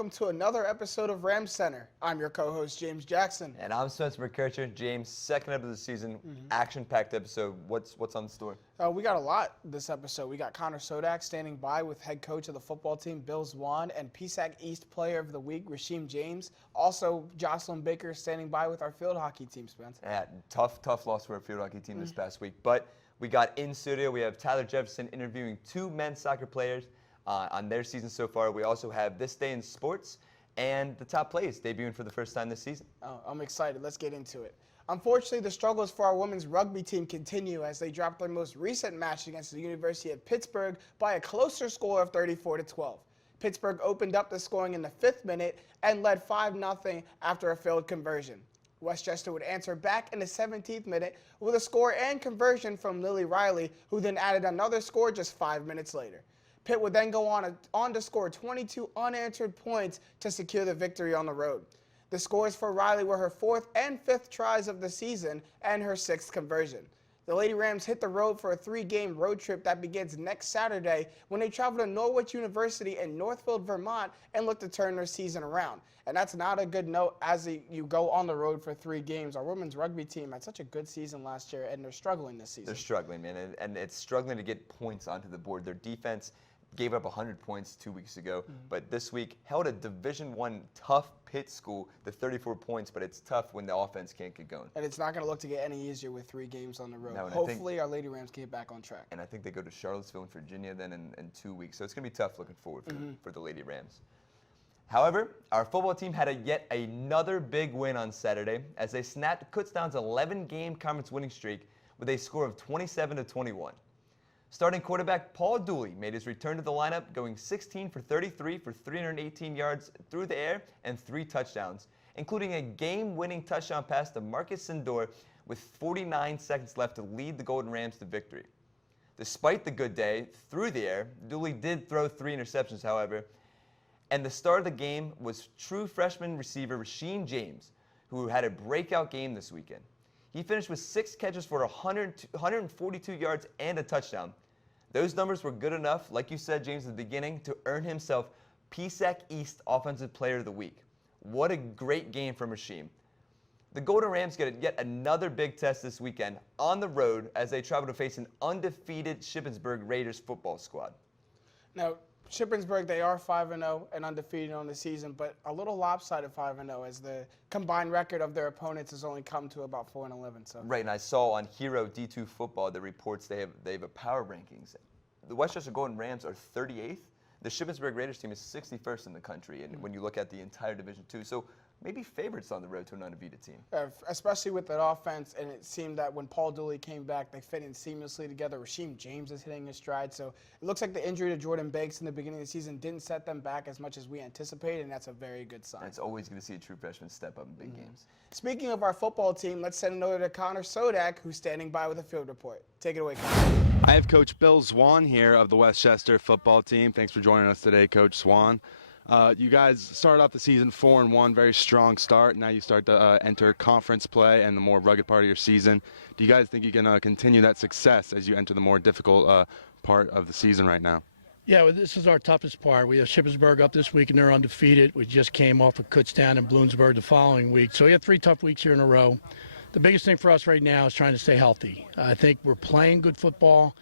welcome to another episode of RamCenter. I'm your co-host, James Jackson. And I'm Spencer McKercher. James, second episode of the season, action-packed episode. What's on the store? We got a lot this episode. We got Connor Sodak standing by with head coach of the football team, Bill Zwan, and PSAC East Player of the Week, Rasheem James. Also, Jocelyn Baker standing by with our field hockey team, Spence. Yeah, tough loss for our field hockey team this past week. But we got in studio, we have Tyler Jefferson interviewing two men's soccer players on their season so far. We also have This Day in Sports and the top plays debuting for the first time this season. Oh, I'm excited. Let's get into it. Unfortunately, the struggles for our women's rugby team continue as they dropped their most recent match against the University of Pittsburgh by a closer score of 34-12. Pittsburgh opened up the scoring in the 5th minute and led 5-0 after a failed conversion. Westchester would answer back in the 17th minute with a score and conversion from Lily Riley, who then added another score just 5 minutes later. Pitt would then go on to score 22 unanswered points to secure the victory on the road. The scores for Riley were her 4th and 5th tries of the season and her 6th conversion. The Lady Rams hit the road for a 3-game road trip that begins next Saturday when they travel to Norwich University in Northfield, Vermont, and look to turn their season around. And that's not a good note as you go on the road for 3 games. Our women's rugby team had such a good season last year, and they're struggling this season. They're struggling, man, and it's struggling to get points onto the board. Their defense gave up 100 points 2 weeks ago, but this week held a Division I tough Pitt school to 34 points, but it's tough when the offense can't get going. And it's not going to look to get any easier with 3 games on the road. No, hopefully our Lady Rams can get back on track. And I think they go to Charlottesville and Virginia then in 2 weeks, so it's going to be tough looking forward for the Lady Rams. However, our football team had yet another big win on Saturday as they snapped Kutztown's 11-game conference winning streak with a score of 27-21. Starting quarterback Paul Dooley made his return to the lineup, going 16 for 33 for 318 yards through the air and 3 touchdowns, including a game-winning touchdown pass to Marcus Sindor with 49 seconds left to lead the Golden Rams to victory. Despite the good day through the air, Dooley did throw 3 interceptions, however, and the star of the game was true freshman receiver Rasheem James, who had a breakout game this weekend. He finished with 6 catches for 142 yards and a touchdown. Those numbers were good enough, like you said, James, at the beginning, to earn himself PSAC East Offensive Player of the Week. What a great game from Rasheem. The Golden Rams get yet another big test this weekend on the road as they travel to face an undefeated Shippensburg Raiders football squad. Now, Shippensburg, they are 5-0 and undefeated on the season, but a little lopsided 5-0 as the combined record of their opponents has only come to about 4-11. So. Right, and I saw on Hero D2 Football the reports they have a power rankings. The Westchester Golden Rams are 38th. The Shippensburg Raiders team is 61st in the country, and when you look at the entire Division II, so maybe favorites on the road to an undefeated team. Especially with that offense, and it seemed that when Paul Dooley came back, they fit in seamlessly together. Rasheem James is hitting his stride, so it looks like the injury to Jordan Banks in the beginning of the season didn't set them back as much as we anticipated, and that's a very good sign. And it's always going to see a true freshman step up in big games. Speaking of our football team, let's send it over to Connor Sodak, who's standing by with a field report. Take it away, Connor. I have Coach Bill Zwan here of the Westchester football team. Thanks for joining us today, Coach Zwan. You guys started off the season 4-1, very strong start. Now you start to enter conference play and the more rugged part of your season. Do you guys think you can continue that success as you enter the more difficult part of the season right now? Yeah, well, this is our toughest part. We have Shippensburg up this week, and they're undefeated. We just came off of Kutztown and Bloomsburg the following week. So we have 3 tough weeks here in a row. The biggest thing for us right now is trying to stay healthy. I think we're playing good football,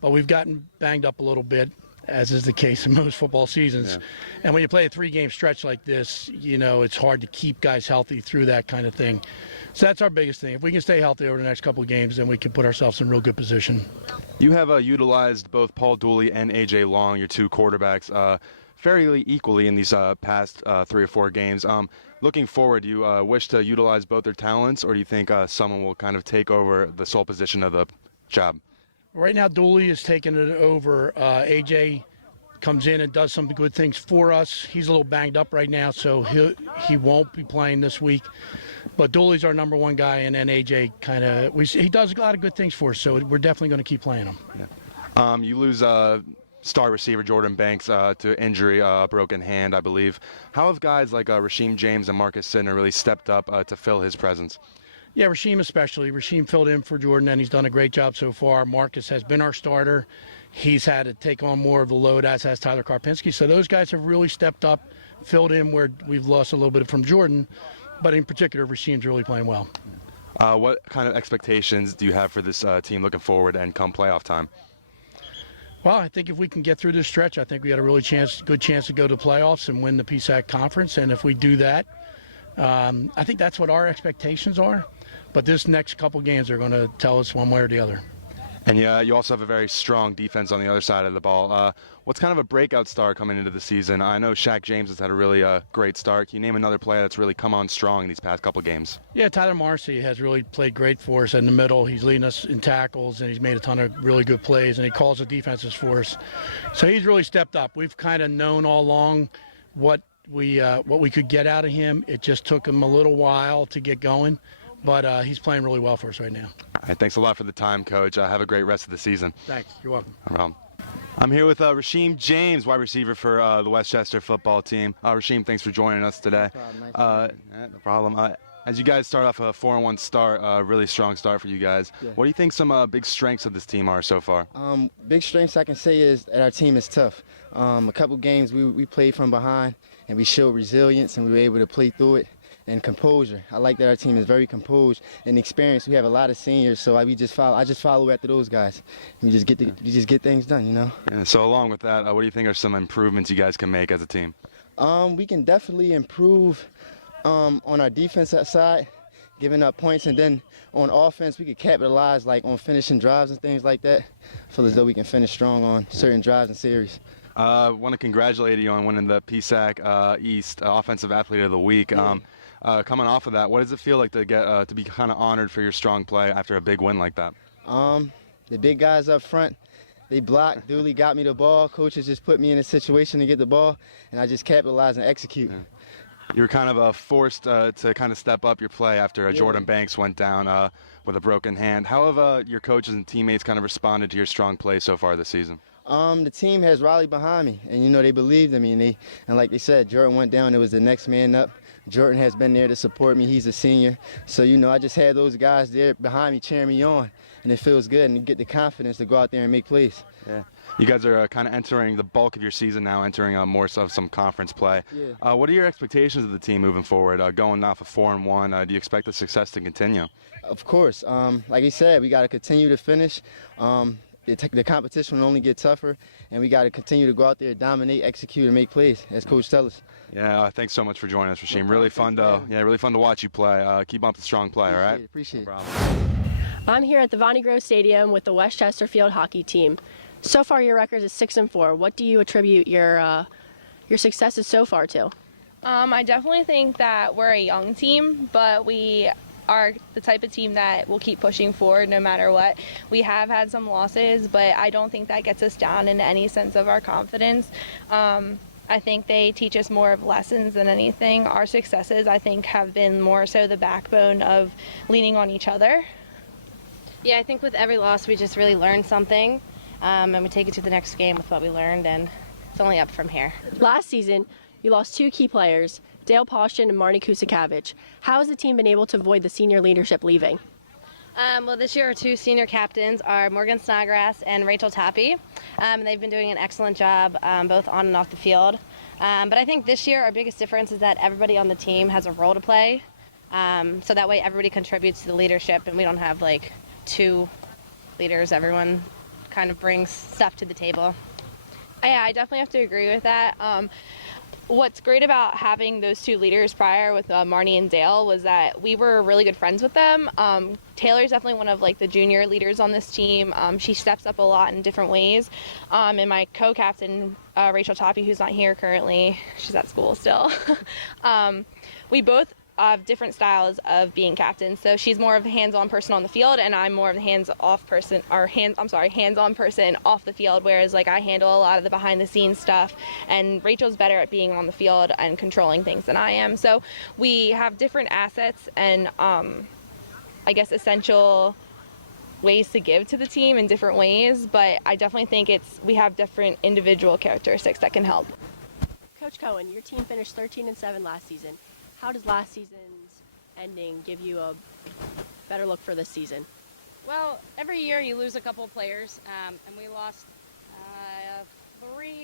but we've gotten banged up a little bit, as is the case in most football seasons. Yeah. And when you play a 3-game stretch like this, you know, it's hard to keep guys healthy through that kind of thing. So that's our biggest thing. If we can stay healthy over the next couple of games, then we can put ourselves in real good position. You have utilized both Paul Dooley and A.J. Long, your 2 quarterbacks, fairly equally in these past 3 or 4 games. Looking forward, do you wish to utilize both their talents, or do you think someone will kind of take over the sole position of the job? Right now, Dooley is taking it over. A.J. comes in and does some good things for us. He's a little banged up right now, so he won't be playing this week. But Dooley's our number 1 guy, and then A.J. he does a lot of good things for us, so we're definitely going to keep playing him. Yeah. You lose star receiver Jordan Banks to injury, a broken hand, I believe. How have guys like Rasheem James and Marcus Sindor really stepped up to fill his presence? Yeah, Rasheem especially. Rasheem filled in for Jordan, and he's done a great job so far. Marcus has been our starter. He's had to take on more of the load, as has Tyler Karpinski. So those guys have really stepped up filled in where we've lost a little bit from Jordan, but in particular, Rasheem's really playing well. What kind of expectations do you have for this team looking forward and come playoff time? Well, I think if we can get through this stretch, I think we got a really good chance to go to playoffs and win the PSAC conference. And if we do that, I think that's what our expectations are. But this next couple games are going to tell us one way or the other. And yeah, you also have a very strong defense on the other side of the ball. What's kind of a breakout star coming into the season? I know Shaq James has had a really great start. Can you name another player that's really come on strong in these past couple games? Yeah, Tyler Marcy has really played great for us in the middle. He's leading us in tackles, and he's made a ton of really good plays, and he calls the defenses for us. So he's really stepped up. We've kind of known all along what we could get out of him. It just took him a little while to get going, but he's playing really well for us right now. All right, thanks a lot for the time, Coach. Have a great rest of the season. Thanks. You're welcome. No problem. I'm here with Rasheem James, wide receiver for the Westchester football team. Rasheem, thanks for joining us today. No problem. As you guys start off a 4-1 start, a really strong start for you guys. Yeah. What do you think some big strengths of this team are so far? Big strengths I can say is that our team is tough. A couple games we played from behind, and we showed resilience, and we were able to play through it. And composure. I like that our team is very composed and experienced. We have a lot of seniors, so I just follow after those guys. We just get things done, you know. Yeah, so along with that, what do you think are some improvements you guys can make as a team? We can definitely improve on our defensive side, giving up points, and then on offense we could capitalize like on finishing drives and things like that. I feel as though we can finish strong on certain drives and series. I want to congratulate you on winning the PSAC East Offensive Athlete of the Week. Coming off of that, what does it feel like to get to be kind of honored for your strong play after a big win like that? The big guys up front, they blocked. Dooley got me the ball. Coaches just put me in a situation to get the ball, and I just capitalized and execute. Yeah. You were kind of forced to kind of step up your play after Jordan Banks went down with a broken hand. How have your coaches and teammates kind of responded to your strong play so far this season? The team has rallied behind me, and you know they believed in me, and like they said, Jordan went down. It was the next man up. Jordan has been there to support me. He's a senior, so you know I just had those guys there behind me cheering me on, and it feels good, and you get the confidence to go out there and make plays. Yeah. You guys are kind of entering the bulk of your season now, entering more of some conference play. Yeah. What are your expectations of the team moving forward? Going off of 4-1, do you expect the success to continue? Of course. Like you said, we got to continue to finish. The competition will only get tougher, and we got to continue to go out there, dominate, execute, and make plays, as Coach tells us. Yeah, thanks so much for joining us, Rasheem. Really fun to watch you play. Keep up the strong play, all right? Appreciate it. No problem. I'm here at the Vonnie Grove Stadium with the Westchester Field hockey team. So far, your record is 6-4. What do you attribute your successes so far to? I definitely think that we're a young team, but we are the type of team that will keep pushing forward no matter what. We have had some losses, but I don't think that gets us down in any sense of our confidence. I think they teach us more of lessons than anything. Our successes, I think, have been more so the backbone of leaning on each other. Yeah, I think with every loss we just really learn something, and we take it to the next game with what we learned, and it's only up from here. Last season, you lost two key players, Dale Paustian and Marnie Kusakavich. How has the team been able to avoid the senior leadership leaving? Well, this year our two senior captains are Morgan Snodgrass and Rachel Toppy. They've been doing an excellent job both on and off the field. But I think this year our biggest difference is that everybody on the team has a role to play. So that way everybody contributes to the leadership, and we don't have like two leaders. Everyone kind of brings stuff to the table. Yeah, I definitely have to agree with that. What's great about having those two leaders prior with Marnie and Dale was that we were really good friends with them. Taylor's definitely one of like the junior leaders on this team. She steps up a lot in different ways. And my co-captain, Rachel Toppy, who's not here currently, she's at school still. We both have different styles of being captain. So she's more of a hands-on person on the field, and I'm more of the hands-on person off the field, whereas like I handle a lot of the behind-the-scenes stuff, and Rachel's better at being on the field and controlling things than I am. So we have different assets and I guess essential ways to give to the team in different ways, but I definitely think we have different individual characteristics that can help. Coach Cohen, your team finished 13-7 last season. How does last season's ending give you a better look for this season? Well, every year you lose a couple of players, and we lost 4 seniors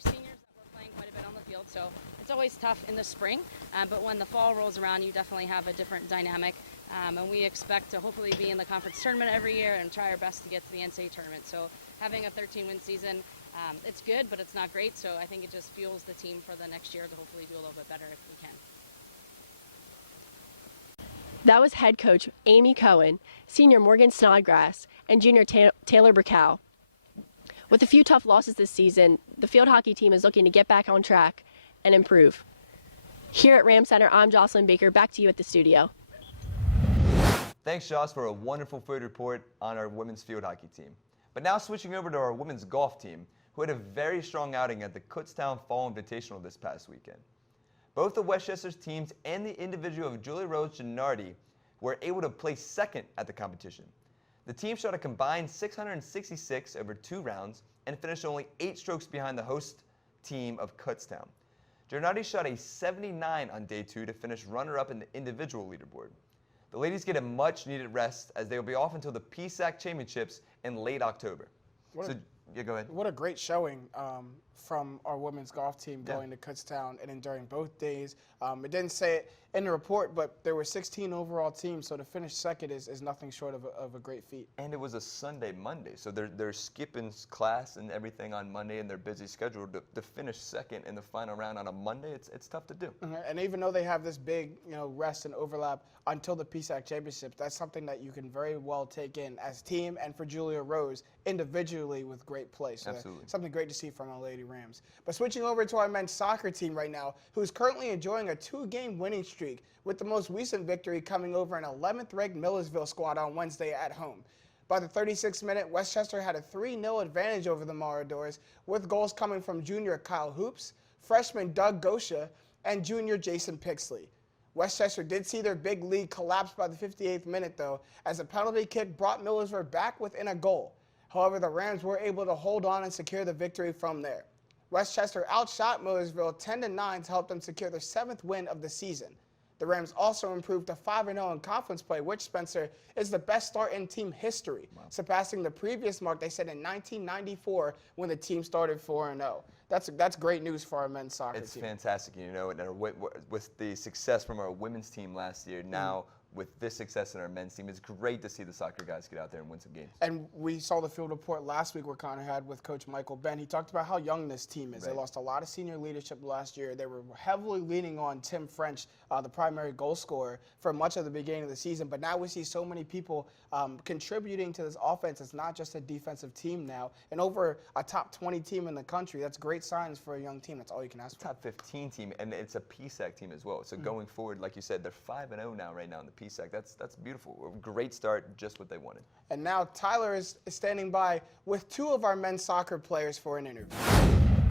that were playing quite a bit on the field. So it's always tough in the spring, but when the fall rolls around, you definitely have a different dynamic. And we expect to hopefully be in the conference tournament every year and try our best to get to the NCAA tournament. So having a 13-win season, it's good, but it's not great. So I think it just fuels the team for the next year to hopefully do a little bit better if we can. That was head coach Amy Cohen, senior Morgan Snodgrass, and junior Taylor Burkow. With a few tough losses this season, the field hockey team is looking to get back on track and improve. Here at RamCenter, I'm Jocelyn Baker. Back to you at the studio. Thanks, Joss, for a wonderful field report on our women's field hockey team. But now switching over to our women's golf team, who had a very strong outing at the Kutztown Fall Invitational this past weekend. Both the Westchester's teams and the individual of Julie Rose Gennardi were able to place second at the competition. The team shot a combined 666 over 2 rounds and finished only 8 strokes behind the host team of Kutztown. Gennardi shot a 79 on day 2 to finish runner-up in the individual leaderboard. The ladies get a much-needed rest as they will be off until the PSAC Championships in late October. Yeah, go ahead. What a great showing from our women's golf team going to Kutztown and enduring both days. It didn't say it in the report, but there were 16 overall teams, so to finish second is nothing short of a great feat. And it was a Sunday, Monday, so they're skipping class and everything on Monday in their busy schedule to finish second in the final round on a Monday. It's tough to do. And even though they have this big rest and overlap until the PSAC Championships, that's something that you can very well take in as team and for Julia Rose individually with great play. So Absolutely. Something great to see from our Lady Rams. But switching over to our men's soccer team right now, who's currently enjoying a 2-game winning streak, with the most recent victory coming over an 11th-ranked Millersville squad on Wednesday at home. By the 36th minute, Westchester had a 3-0 advantage over the Maradors, with goals coming from junior Kyle Hoops, freshman Doug Gosha, and junior Jason Pixley. Westchester did see their big lead collapse by the 58th minute, though, as a penalty kick brought Millersville back within a goal. However, the Rams were able to hold on and secure the victory from there. Westchester outshot Millersville 10-9 to help them secure their 7th win of the season. The Rams also improved to 5-0 in conference play, which, Spencer, is the best start in team history, surpassing the previous mark they set in 1994 when the team started 4-0. That's great news for our men's soccer team. It's fantastic, and with the success from our women's team last year, now with this success in our men's team, it's great to see the soccer guys get out there and win some games. And we saw the field report last week where Connor had with Coach Michael Ben. He talked about how young this team is. Right. They lost a lot of senior leadership last year. They were heavily leaning on Tim French, the primary goal scorer, for much of the beginning of the season. But now we see so many people contributing to this offense. It's not just a defensive team now. And over a top 20 team in the country, that's great signs for a young team. That's all you can ask for. Top 15 team, and it's a PSAC team as well. So going forward, like you said, they're 5-0 now right now in the PSAC. That's beautiful. A great start, just what they wanted. And now Tyler is standing by with 2 of our men's soccer players for an interview.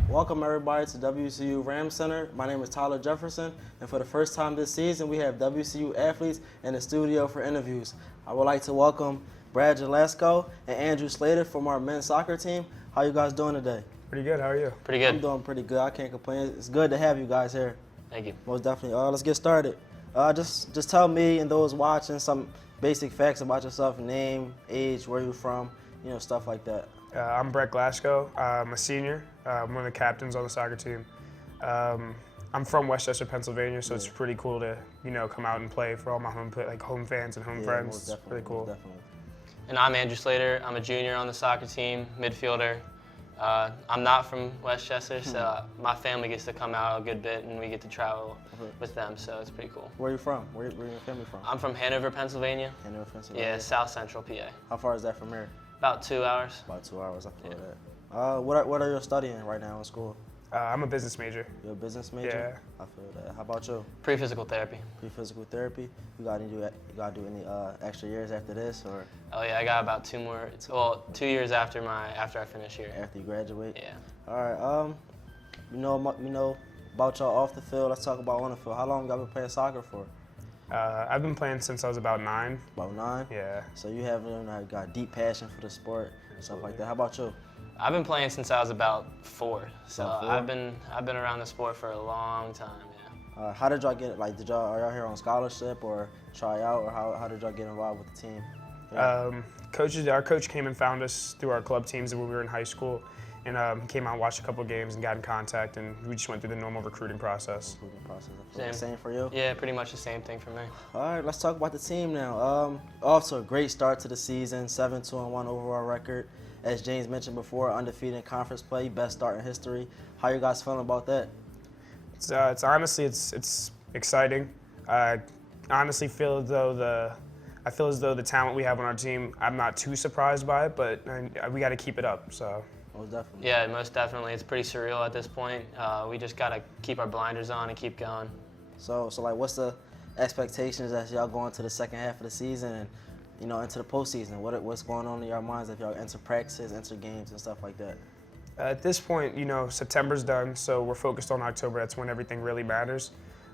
Welcome everybody to WCU RamCenter. My name is Tyler Jefferson, and for the first time this season, we have WCU athletes in the studio for interviews. I would like to welcome Brad Jalasco and Andrew Slater from our men's soccer team. How you guys doing today? Pretty good. How are you? Pretty good. I'm doing pretty good. I can't complain. It's good to have you guys here. Thank you. Most definitely. Let's get started. Just tell me and those watching some basic facts about yourself: name, age, where you're from, stuff like that. I'm Brett Glasgow. I'm a senior. I'm one of the captains on the soccer team. I'm from Westchester, Pennsylvania, so it's pretty cool to come out and play for all my home fans and home friends. Most definitely, pretty cool. most definitely. And I'm Andrew Slater. I'm a junior on the soccer team, midfielder. I'm not from Westchester, so my family gets to come out a good bit, and we get to travel with them, so it's pretty cool. Where are you from? Where your family from? I'm from Hanover, Pennsylvania. Hanover, Pennsylvania. Yeah, South Central PA. How far is that from here? About 2 hours. About 2 hours. I feel that. What are you studying right now in school? I'm a business major. You're a business major? Yeah. I feel that. How about you? Pre-physical therapy. Pre-physical therapy. You got to do any extra years after this, or? Oh yeah, I got about 2 more. Well, 2 years after I finish here. After you graduate. Yeah. All right. We know about y'all off the field. Let's talk about on the field. How long y'all been playing soccer for? I've been playing since I was about 9. About 9? Yeah. So you have got a deep passion for the sport and stuff like that. How about you? I've been playing since I was about 4. So About 4? I've been around the sport for a long time. Yeah. How did y'all get? Are y'all here on scholarship or try out, or how did y'all get involved with the team? Yeah. Our coach came and found us through our club teams when we were in high school, and came out and watched a couple games and got in contact, and we just went through the normal recruiting process. Same for you? Yeah, pretty much the same thing for me. All right, let's talk about the team now. Off to a great start to the season, 7-2-1 overall record. As James mentioned before, undefeated in conference play, best start in history. How are you guys feeling about that? It's honestly it's exciting. I honestly feel as though the talent we have on our team, I'm not too surprised by it, but we got to keep it up. So. Most definitely. Yeah, most definitely. It's pretty surreal at this point. We just got to keep our blinders on and keep going. So like, what's the expectations as y'all go into the second half of the season and, you know, into the postseason? What's going on in your minds if y'all enter practices, enter games, and stuff like that? At this point, you know, September's done, so we're focused on October. That's when everything really matters.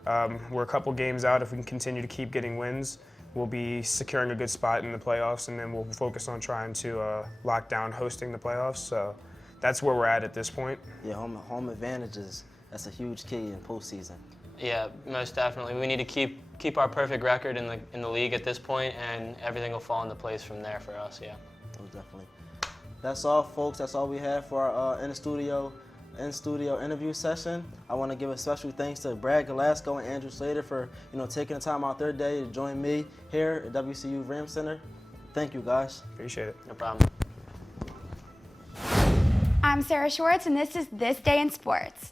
We're a couple games out. If we can continue to keep getting wins, we'll be securing a good spot in the playoffs, and then we'll focus on trying to lock down hosting the playoffs. So that's where we're at this point. Yeah, home advantages, that's a huge key in postseason. Yeah, most definitely. We need to keep our perfect record in the league at this point, and everything will fall into place from there for us. Yeah. Most definitely. That's all, folks. That's all we have for our in-studio interview session. I want to give a special thanks to Brad Galasco and Andrew Slater for, you know, taking the time out their day to join me here at WCU RamCenter. Thank you, guys. Appreciate it. No problem. I'm Sarah Schwartz, and this is This Day in Sports.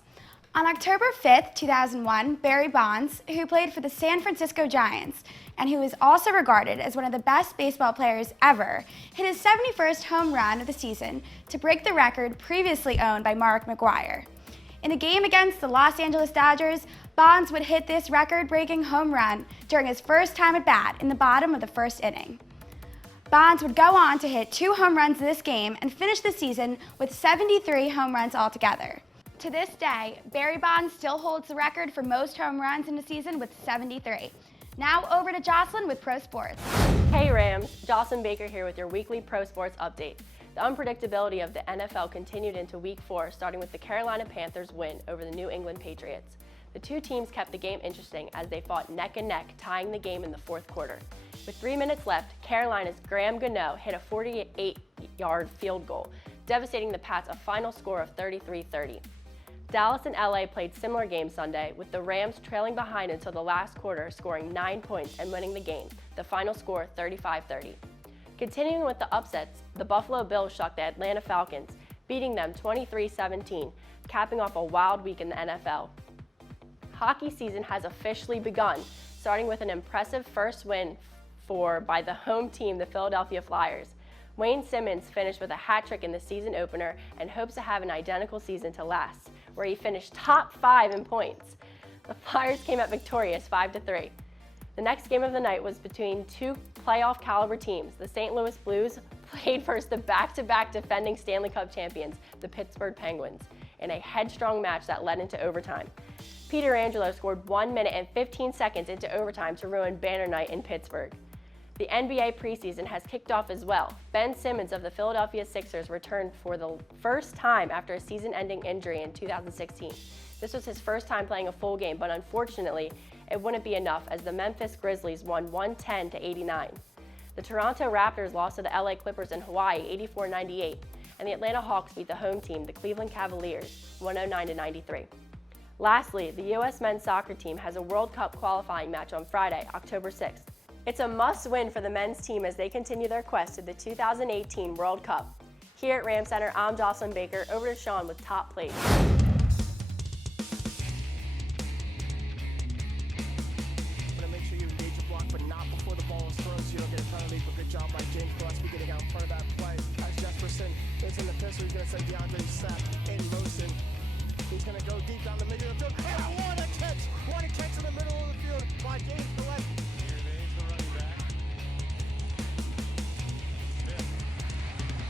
On October 5th, 2001, Barry Bonds, who played for the San Francisco Giants and who is also regarded as one of the best baseball players ever, hit his 71st home run of the season to break the record previously owned by Mark McGwire. In a game against the Los Angeles Dodgers, Bonds would hit this record-breaking home run during his first time at bat in the bottom of the first inning. Bonds would go on to hit 2 home runs this game and finish the season with 73 home runs altogether. To this day, Barry Bonds still holds the record for most home runs in a season with 73. Now over to Jocelyn with Pro Sports. Hey Rams, Jocelyn Baker here with your weekly Pro Sports update. The unpredictability of the NFL continued into Week 4, starting with the Carolina Panthers' win over the New England Patriots. The two teams kept the game interesting as they fought neck and neck, tying the game in the fourth quarter. With 3 minutes left, Carolina's Graham Gano hit a 48-yard field goal, devastating the Pats a final score of 33-30. Dallas and LA played similar games Sunday, with the Rams trailing behind until the last quarter, scoring 9 points and winning the game, the final score 35-30. Continuing with the upsets, the Buffalo Bills shocked the Atlanta Falcons, beating them 23-17, capping off a wild week in the NFL. Hockey season has officially begun, starting with an impressive first win by the home team, the Philadelphia Flyers. Wayne Simmons finished with a hat trick in the season opener and hopes to have an identical season to last, where he finished top 5 in points. The Flyers came out victorious 5-3. The next game of the night was between two playoff caliber teams. The St. Louis Blues played versus the back-to-back defending Stanley Cup champions, the Pittsburgh Penguins, in a headstrong match that led into overtime. Peter Angelo scored 1 minute and 15 seconds into overtime to ruin banner night in Pittsburgh. The NBA preseason has kicked off as well. Ben Simmons of the Philadelphia Sixers returned for the first time after a season-ending injury in 2016. This was his first time playing a full game, but unfortunately, it wouldn't be enough as the Memphis Grizzlies won 110-89. The Toronto Raptors lost to the LA Clippers in Hawaii 84-98, and the Atlanta Hawks beat the home team, the Cleveland Cavaliers, 109-93. Lastly, the U.S. men's soccer team has a World Cup qualifying match on Friday, October 6th. It's a must-win for the men's team as they continue their quest to the 2018 World Cup. Here at RamCenter, I'm Jocelyn Baker. Over to Sean with top plays. Make sure you engage your block, but not before the ball is thrown, so you don't get a penalty. But good job by James Gillespie getting out in front of that play. As Jefferson is in the pistol, he's going to send DeAndre Sapp in motion. He's going to go deep down the middle of the field. And what a catch! What a catch in the middle of the field by James Gillespie. Here is the running back. Smith.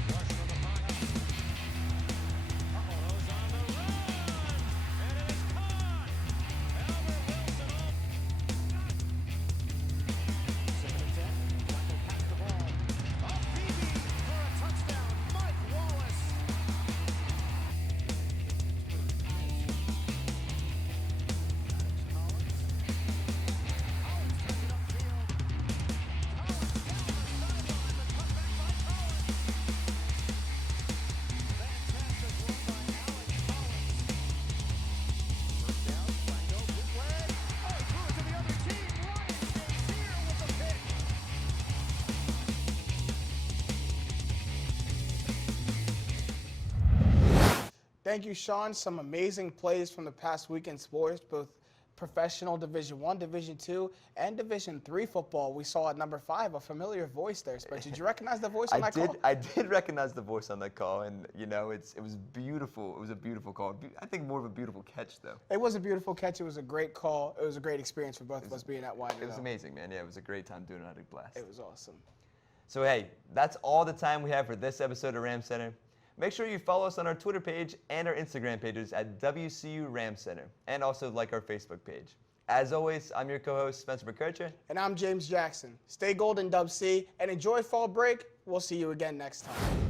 Rush from the pocket. Those on the run. And it is caught. Albert Wilson off. 2nd and 10. Michael past the ball. Off Phoebe for a touchdown. Mike Wallace. Collins turns it Thank you, Sean. Some amazing plays from the past week in sports, both professional Division I, Division II, and Division III football. We saw at number 5 a familiar voice there. But did you recognize the voice on that call? I did recognize the voice on that call, and you know, it was beautiful. It was a beautiful call. I think more of a beautiful catch, though. It was a beautiful catch. It was a great call. It was a great experience for both of us being at Wyoming. It was amazing, man. Yeah, it was a great time doing it. I had a blast. It was awesome. So hey, that's all the time we have for this episode of RamCenter. Make sure you follow us on our Twitter page and our Instagram pages at WCU RamCenter, and also like our Facebook page. As always, I'm your co-host, Spencer McCurcher. And I'm James Jackson. Stay golden, Dub C, and enjoy fall break. We'll see you again next time.